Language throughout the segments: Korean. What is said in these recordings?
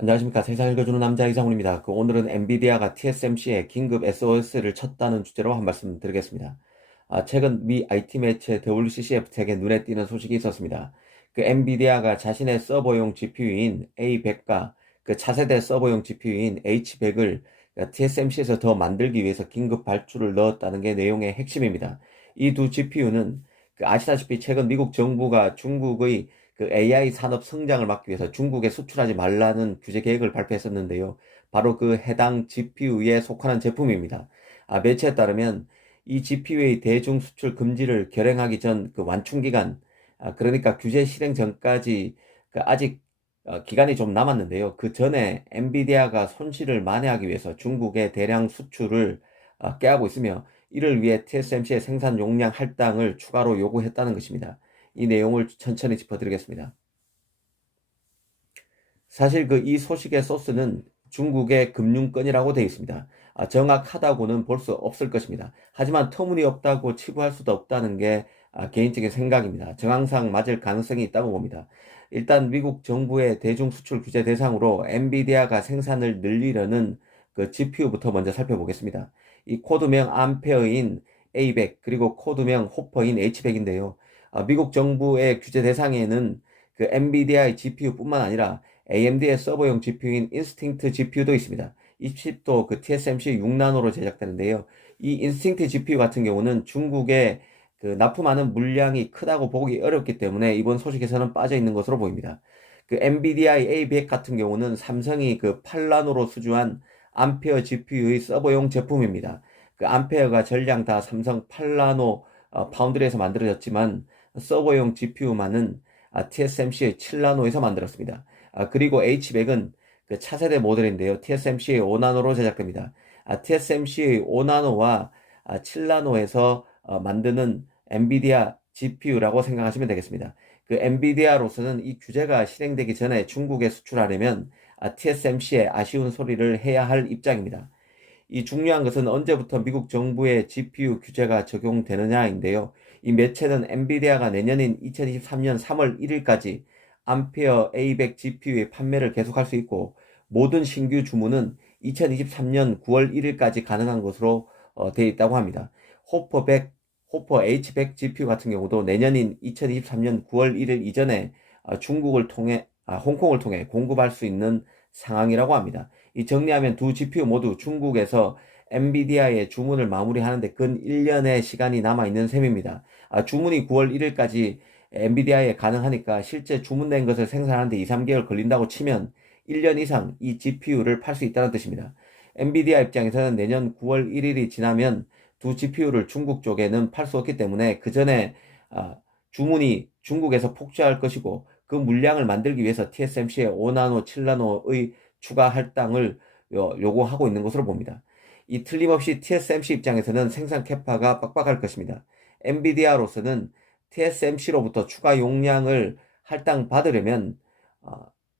안녕하십니까. 세상을 읽어주는 남자 이상훈입니다. 오늘은 엔비디아가 TSMC에 긴급 SOS를 쳤다는 주제로 한 말씀 드리겠습니다. 최근 미 IT 매체 WCCF-텍에 눈에 띄는 소식이 있었습니다. 엔비디아가 자신의 서버용 GPU인 A100과 차세대 서버용 GPU인 H100을 TSMC에서 더 만들기 위해서 긴급 발주를 넣었다는 게 내용의 핵심입니다. 이 두 GPU는 아시다시피 최근 미국 정부가 중국의 AI 산업 성장을 막기 위해서 중국에 수출하지 말라는 규제 계획을 발표했었는데요. 바로 그 해당 GPU에 속하는 제품입니다. 매체에 따르면 이 GPU의 대중 수출 금지를 결행하기 전 완충 기간, 그러니까 규제 실행 전까지 아직 기간이 좀 남았는데요. 그 전에 엔비디아가 손실을 만회하기 위해서 중국의 대량 수출을 깨하고 있으며 이를 위해 TSMC의 생산 용량 할당을 추가로 요구했다는 것입니다. 이 내용을 천천히 짚어드리겠습니다. 사실 이 소식의 소스는 중국의 금융권이라고 되어 있습니다. 정확하다고는 볼 수 없을 것입니다. 하지만 터무니없다고 치부할 수도 없다는 게 개인적인 생각입니다. 정황상 맞을 가능성이 있다고 봅니다. 일단 미국 정부의 대중 수출 규제 대상으로 엔비디아가 생산을 늘리려는 GPU부터 먼저 살펴보겠습니다. 이 코드명 암페어인 A100 그리고 코드명 호퍼인 H100인데요. 미국 정부의 규제 대상에는 엔비디아의 GPU뿐만 아니라 AMD의 서버용 GPU인 인스팅트 GPU도 있습니다. 이 칩도 TSMC 6나노로 제작되는데요. 이 인스팅트 GPU 같은 경우는 중국에 납품하는 물량이 크다고 보기 어렵기 때문에 이번 소식에서는 빠져 있는 것으로 보입니다. 엔비디아의 A100 같은 경우는 삼성이 8나노로 수주한 암페어 GPU의 서버용 제품입니다. 암페어가 전량 다 삼성 8나노 파운드리에서 만들어졌지만 서버용 GPU만은 TSMC의 7나노에서 만들었습니다. 그리고 H100은 차세대 모델인데요. TSMC의 5나노로 제작됩니다. TSMC의 5나노와 7나노에서 만드는 엔비디아 GPU라고 생각하시면 되겠습니다. 엔비디아로서는 이 규제가 실행되기 전에 중국에 수출하려면 TSMC에 아쉬운 소리를 해야 할 입장입니다. 이 중요한 것은 언제부터 미국 정부의 GPU 규제가 적용되느냐인데요. 이 매체는 엔비디아가 내년인 2023년 3월 1일까지 암페어 A100 GPU의 판매를 계속할 수 있고 모든 신규 주문은 2023년 9월 1일까지 가능한 것으로 되어 있다고 합니다. 호퍼 100, 호퍼 H100 GPU 같은 경우도 내년인 2023년 9월 1일 이전에 홍콩을 통해 공급할 수 있는 상황이라고 합니다. 이 정리하면 두 GPU 모두 중국에서 엔비디아의 주문을 마무리하는데 근 1년의 시간이 남아있는 셈입니다. 주문이 9월 1일까지 엔비디아에 가능하니까 실제 주문된 것을 생산하는데 2, 3개월 걸린다고 치면 1년 이상 이 GPU를 팔 수 있다는 뜻입니다. 엔비디아 입장에서는 내년 9월 1일이 지나면 두 GPU를 중국 쪽에는 팔 수 없기 때문에 그 전에 주문이 중국에서 폭주할 것이고 그 물량을 만들기 위해서 TSMC의 5나노, 7나노의 추가 할당을 요구하고 있는 것으로 봅니다. 이 틀림없이 TSMC 입장에서는 생산 캐파가 빡빡할 것입니다. 엔비디아로서는 TSMC로부터 추가 용량을 할당받으려면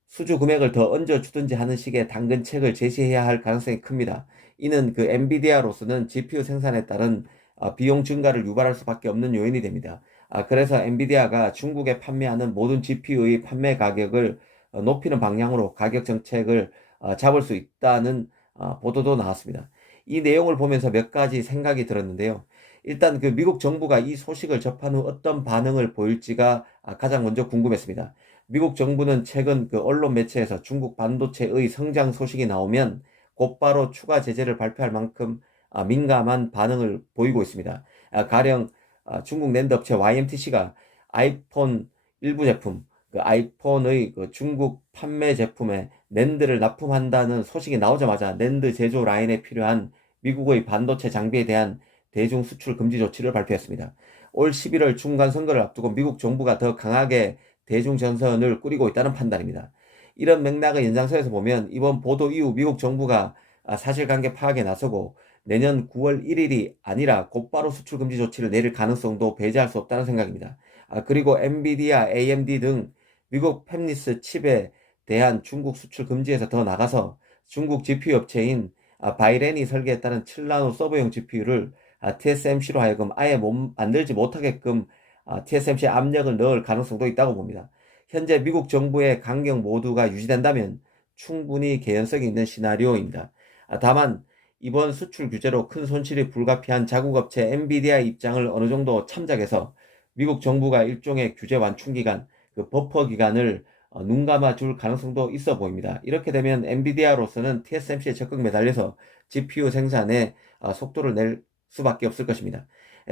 수주 금액을 더 얹어주든지 하는 식의 당근책을 제시해야 할 가능성이 큽니다. 이는 엔비디아로서는 GPU 생산에 따른 비용 증가를 유발할 수밖에 없는 요인이 됩니다. 그래서 엔비디아가 중국에 판매하는 모든 GPU의 판매 가격을 높이는 방향으로 가격 정책을 잡을 수 있다는 보도도 나왔습니다. 이 내용을 보면서 몇 가지 생각이 들었는데요. 일단 미국 정부가 이 소식을 접한 후 어떤 반응을 보일지가 가장 먼저 궁금했습니다. 미국 정부는 최근 언론 매체에서 중국 반도체의 성장 소식이 나오면 곧바로 추가 제재를 발표할 만큼 민감한 반응을 보이고 있습니다. 가령 중국 낸드 업체 YMTC가 아이폰 일부 제품, 아이폰의 중국 판매 제품에 낸드를 납품한다는 소식이 나오자마자 낸드 제조 라인에 필요한 미국의 반도체 장비에 대한 대중 수출 금지 조치를 발표했습니다. 올 11월 중간 선거를 앞두고 미국 정부가 더 강하게 대중 전선을 꾸리고 있다는 판단입니다. 이런 맥락의 연장선에서 보면 이번 보도 이후 미국 정부가 사실관계 파악에 나서고 내년 9월 1일이 아니라 곧바로 수출 금지 조치를 내릴 가능성도 배제할 수 없다는 생각입니다. 그리고 엔비디아, AMD 등 미국 팹리스 칩에 대한 중국 수출 금지에서 더 나가서 중국 GPU 업체인 바이렌이 설계했다는 7나노 서버용 GPU를 TSMC로 하여금 아예 만들지 못하게끔 TSMC에 압력을 넣을 가능성도 있다고 봅니다. 현재 미국 정부의 강경 모두가 유지된다면 충분히 개연성이 있는 시나리오입니다. 다만 이번 수출 규제로 큰 손실이 불가피한 자국업체 엔비디아의 입장을 어느 정도 참작해서 미국 정부가 일종의 규제 완충 기간, 그 버퍼 기간을 눈 감아 줄 가능성도 있어 보입니다. 이렇게 되면 엔비디아로서는 TSMC에 적극 매달려서 GPU 생산에 속도를 낼 수밖에 없을 것입니다.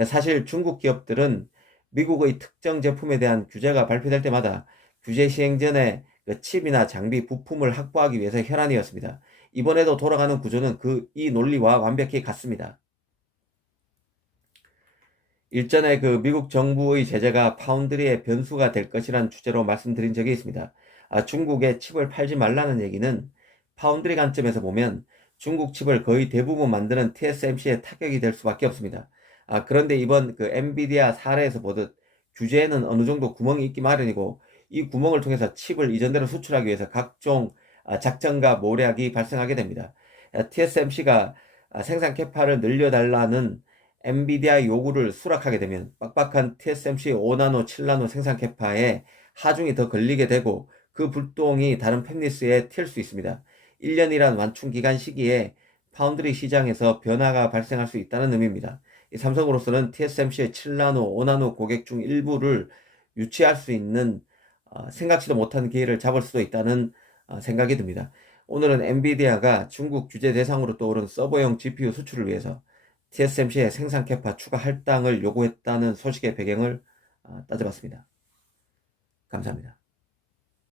사실 중국 기업들은 미국의 특정 제품에 대한 규제가 발표될 때마다 규제 시행 전에 그 칩이나 장비, 부품을 확보하기 위해서 혈안이었습니다. 이번에도 돌아가는 구조는 이 논리와 완벽히 같습니다. 일전에 그 미국 정부의 제재가 파운드리의 변수가 될 것이란 주제로 말씀드린 적이 있습니다. 중국에 칩을 팔지 말라는 얘기는 파운드리 관점에서 보면 중국 칩을 거의 대부분 만드는 TSMC에 타격이 될 수밖에 없습니다. 그런데 이번 그 엔비디아 사례에서 보듯 규제에는 어느 정도 구멍이 있기 마련이고 이 구멍을 통해서 칩을 이전대로 수출하기 위해서 각종 작전과 모략이 발생하게 됩니다. TSMC가 생산 캐파를 늘려달라는 엔비디아 요구를 수락하게 되면 빡빡한 TSMC 5나노, 7나노 생산 캐파에 하중이 더 걸리게 되고 그 불똥이 다른 팹리스에 튈 수 있습니다. 1년이란 완충 기간 시기에 파운드리 시장에서 변화가 발생할 수 있다는 의미입니다. 삼성으로서는 TSMC의 7나노, 5나노 고객 중 일부를 유치할 수 있는 생각지도 못한 기회를 잡을 수도 있다는 생각이 듭니다. 오늘은 엔비디아가 중국 규제 대상으로 떠오른 서버용 GPU 수출을 위해서 TSMC의 생산 캐파 추가 할당을 요구했다는 소식의 배경을 따져봤습니다. 감사합니다.